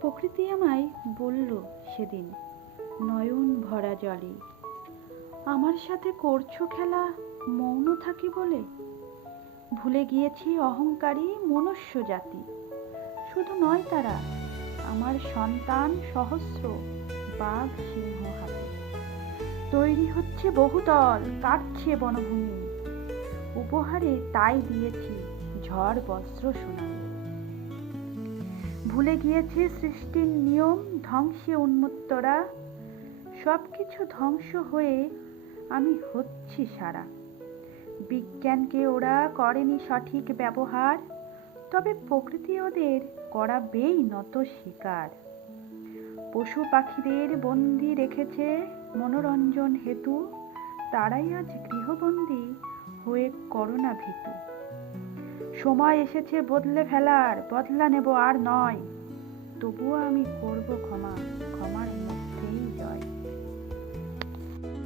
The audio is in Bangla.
প্রকৃতি আমায় বলল সেদিন নয়ন ভরা জলে, আমার সাথে করছো খেলা মৌন থাকি বলে। ভুলে গিয়েছি অহংকারী মনুষ্য জাতি, শুধু নয় তারা আমার সন্তান সহস্র, বাঘ সিংহ হাতি। তৈরি হচ্ছে বহুতল, কাটছে বনভূমি, উপহারে তাই দিয়েছি ঝড় বস্ত্র সোনালি। ভুলে গিয়েছে সৃষ্টির নিয়ম, ধ্বংসে উন্মত্তরা, সবকিছু ধ্বংস হয়ে আমি হচ্ছি সারা। বিজ্ঞানকে ওরা করেনি সঠিক ব্যবহার, তবে প্রকৃতি ওদের করাবেই নত শিকার। পশু পাখিদের বন্দি রেখেছে মনোরঞ্জন হেতু, তারাই আজ গৃহবন্দী হয়ে করোনা ভীতু। সময় এসেছে বদলে ফেলার, বদলা নেব আর নয়, তবুও আমি করব ক্ষমা।